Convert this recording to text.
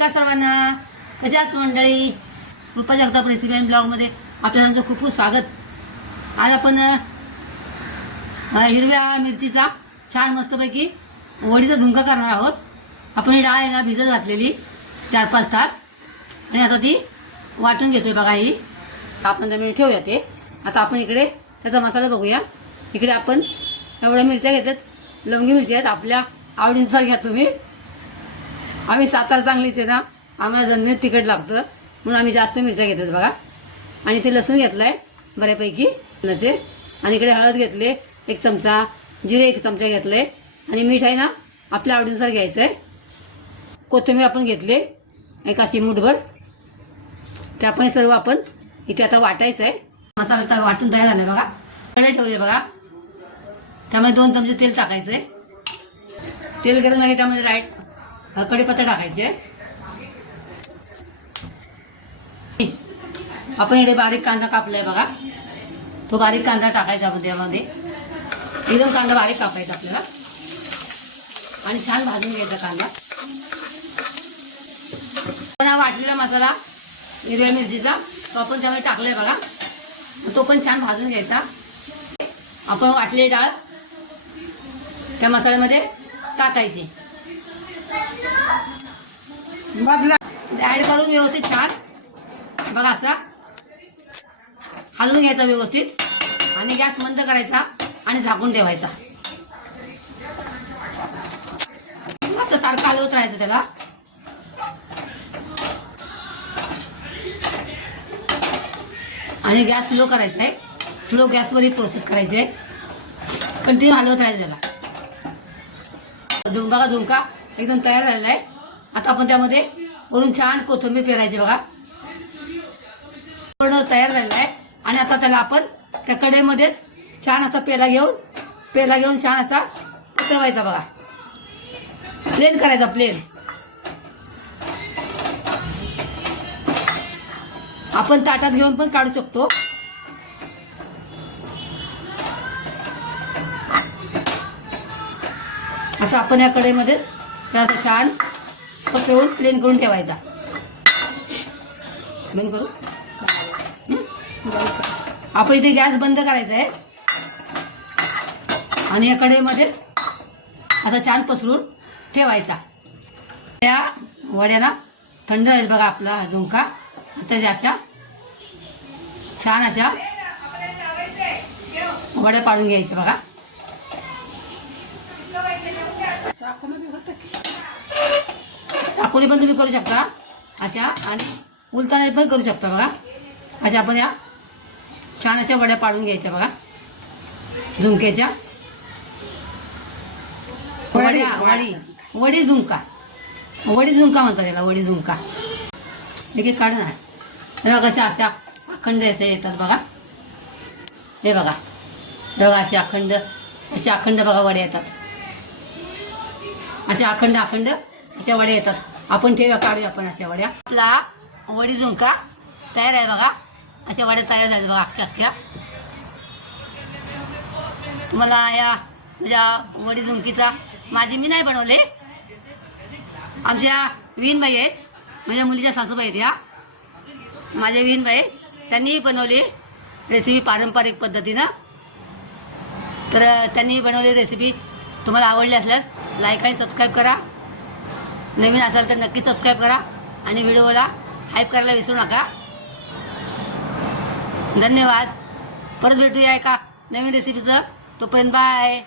नमस्कार सर्वांना, कसे आहात मंडळी? कृपा जगताप रेसिपी अँड ब्लॉगमध्ये आपल्या सर्वांचं खूप खूप स्वागत. आज आपण हिरव्या मिरचीचा छान मस्तपैकी वडीचा झुणका करणार आहोत. आपण ही डाळ आहे ना भिजत घातलेली 4-5 तास आणि आता ती वाटून घेतोय बघा. ही आपण जमीन ठेवूया. ते आता आपण इकडे त्याचा मसाला बघूया. इकडे आपण एवढ्या मिरच्या घेतात, लवंगी मिरची आहेत, आपल्या आवडीनुसार घ्या तुम्ही. आम्ही सातारा चांगलीच आहे ना, आम्हाला झणझणीत तिखट लागतं म्हणून आम्ही जास्त मिरच्या घेतात बघा. आणि ते लसूण घेतलं आहे बऱ्यापैकी लसूणाचे. आणि इकडे हळद घेतले 1 चमचा, जिरे 1 चमचा घेतलं आहे आणि मीठ आहे ना आपल्या आवडीनुसार घ्यायचं आहे. कोथिंबीर आपण घेतले 1 अशी मूठभर. ते आपण सर्व आपण इथे आता वाटायचं आहे. मसाला तर वाटून तयार झाला बघा. कढई ठेवले बघा. त्यामध्ये 2 चमचे तेल टाकायचं आहे. तेल गरम झाले त्यामध्ये कढीपत्ता टाकायचे. आपण इकडे बारीक कांदा कापलाय बघा. तो बारीक कांदा टाकायचा त्यामध्ये. एकदम कांदा बारीक कापायचा आपल्याला आणि छान भाजून घ्यायचा कांदा. पण हा वाटलेला मसाला हिरव्या मिरचीचा तो आपण त्यामध्ये टाकलाय बघा. तो पण छान भाजून घ्यायचा. आपण वाटलेली डाळ त्या मसाल्यामध्ये टाकायची. ऍड करून व्यवस्थित छान बघा असा हलवून घ्यायचा व्यवस्थित आणि गॅस बंद करायचा आणि झाकून ठेवायचा. असं सारखं हलवत राहायचं त्याला. आणि गॅस स्लो करायचा आहे. स्लो गॅसवर ही प्रोसेस करायची आहे. कंटिन्यू हलवत राहायचं त्याला. बघा झुणका एकदम तयार झालेला आहे. आता आपण त्यामध्ये वरून छान कोथिंबीर पेरायची बघा. पूर्ण तयार झालेला आहे. आणि आता त्याला आपण त्या कढईमध्येच छान असा पेला घेऊन छान असा पसरवायचा बघा. प्लेन करायचा, प्लेन. आपण ताटात घेऊन पण काढू शकतो. असं आपण या कढईमध्ये असं छान पसरवून प्लेन करून ठेवायचा. बंद करू. आपण इथे गॅस बंद करायचा आहे आणि या कढईमध्ये असं छान पसरून ठेवायचा. त्या वड्याला थंड झाली बघा आपला झुणका. आता अशा छान अशा वड्या पाडून घ्यायच्या बघा. चाकूने पण तुम्ही करू शकता अशा आणि उलटाने पण करू शकता बघा. अशा आपण या छान अशा वड्या पाडून घ्यायच्या बघा झुणक्याच्या. वडी झुणका म्हणतात त्याला, वडी झुणका. एक काढ ना. हे बघा अशा अखंड असे येतात बघा. हे बघा असे अखंड बघा वड्या येतात. अशा अखंड अशा वड्या येतात. आपण ठेवूया, काढूया आपण अशा वड्या. आपला वडी झुणका तयार आहे बघा. अशा वड्या तयार झाल्या बघा अख्ख्या. तुम्हाला या माझ्या वडी झुणकीचा मी नाही बनवले, आमच्या विहीनबाई आहेत, माझ्या मुलीच्या सासूबाई आहेत या. माझ्या विहीनबाई त्यांनीही बनवली रेसिपी पारंपरिक पद्धतीनं. तर त्यांनी बनवलेली रेसिपी तुम्हाला आवडली असल्यास लाईक आणि सबस्क्राईब करा. नवीन असाल तर नक्की सबस्क्राईब करा आणि व्हिडिओला हाईप करायला विसरू नका. धन्यवाद. परत भेटूया एका नवीन रेसिपीचं. तोपर्यंत बाय.